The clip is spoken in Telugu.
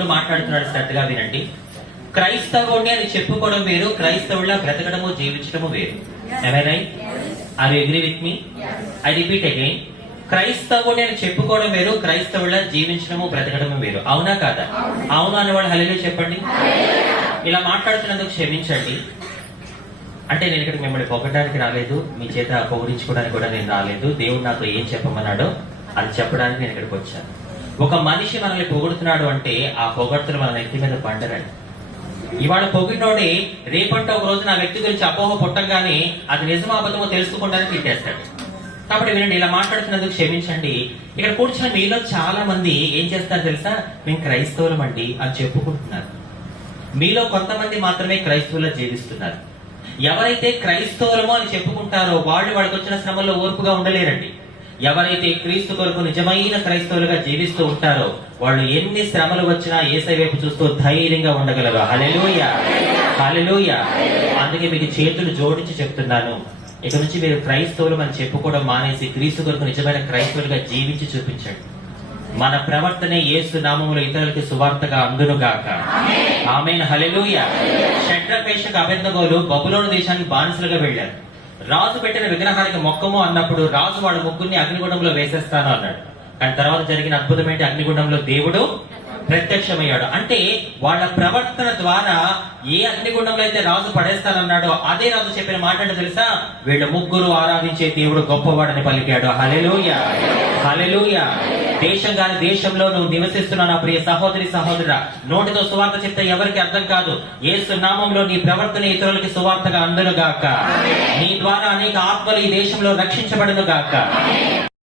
దేవుడు మాట్లాడుతున్నాడు, శ్రద్ధగా వినండి. క్రైస్తవుని అని చెప్పుకోవడం వేరు, క్రైస్తవులా బ్రతకడము జీవించడము వేరు. Are you agree with me? I repeat again. క్రైస్తవుని అని చెప్పుకోవడం వేరు, క్రైస్తవులా జీవించడము బ్రతకడము వేరు. అవునా కాదా? అవును అనేవాళ్ళు హల్లెలూయా చెప్పండి. ఇలా మాట్లాడుతున్నందుకు క్షమించండి. అంటే నేను ఇక్కడ మిమ్మల్ని పొగడానికి రాలేదు, మీ చేత పొగిడించుకోవడానికి కూడా నేను రాలేదు. దేవుడు నాతో ఏం చెప్పమన్నాడో అది చెప్పడానికి నేను ఇక్కడికి వచ్చాను. ఒక మనిషి మనల్ని పొగుడుతున్నాడు అంటే ఆ పొగడ్తలు మన వ్యక్తి మీద పండరండి. ఇవాళ పొగిడినోడే రేపంటే ఒక రోజు నా వ్యక్తి గురించి అపోహ పుట్టంగానే అది నిజమో అబద్ధమో తెలుసుకోవడానికి తిట్టేస్తాడు. కాబట్టి వినండి, ఇలా మాట్లాడుతున్నందుకు క్షమించండి. ఇక్కడ కూర్చున్న మీలో చాలా మంది ఏం చేస్తారు తెలుసా? మేము క్రైస్తవులం అండి అని చెప్పుకుంటున్నారు. మీలో కొంతమంది మాత్రమే క్రైస్తవుల్లో జీవిస్తున్నారు. ఎవరైతే క్రైస్తవులమో అని చెప్పుకుంటారో వాళ్ళకి వచ్చిన శ్రమల్లో ఓర్పుగా ఉండలేరండి. ఎవరైతే క్రీస్తు కొరకు నిజమైన క్రైస్తవులుగా జీవిస్తూ ఉంటారో వాళ్ళు ఎన్ని శ్రమలు వచ్చినా యేసయ్య వైపు చూస్తూ ధైర్యంగా ఉండగలరు. హల్లెలూయా, హల్లెలూయా. అందుకే మీకు చేతులు జోడించి చెప్తున్నాను, ఇక నుంచి మీరు క్రైస్తవులు అని చెప్పుకోవడం మానేసి క్రీస్తు కొరకు నిజమైన క్రైస్తవులుగా జీవించి చూపించండి. మన ప్రవర్తనే యేసు నామములో ఇతరులకి సువార్తగా అందునుగాక. ఆమేన్, హల్లెలూయా. షడ్రక్ మేషక్ అబేద్నెగోలు బబులోను దేశానికి బానిసలుగా వెళ్లారు. రాజు పెట్టిన విగ్రహానికి మొక్కము అన్నప్పుడు రాజు వాళ్ళ ముగ్గురిని అగ్నిగుండంలో వేసేస్తాను అన్నాడు. కానీ తర్వాత జరిగిన అద్భుతం ఏంటి? అగ్నిగుండంలో దేవుడు ప్రత్యక్షమయ్యాడు. అంటే వాళ్ళ ప్రవర్తన ద్వారా ఏ అగ్నిగుండంలో అయితే రాజు పడేస్తానన్నాడో అదే రాజు చెప్పిన మాట అంటే తెలుసా? వీళ్ళ ముగ్గురు ఆరాధించే దేవుడు గొప్పవాడని పలికాడు. హల్లెలూయా, హల్లెలూయా. దేశం కాని దేశంలో నువ్వు నివసిస్తున్నా నా ప్రియ సహోదరి సహోదరా, నోటితో సువార్త చెప్తే ఎవరికి అర్థం కాదు. యేసు నామంలో నీ ప్రవర్తన ఇతరులకి సువార్తగా అందును గాక. నీ ద్వారా అనేక ఆత్మలు ఈ దేశంలో రక్షించబడును గాక.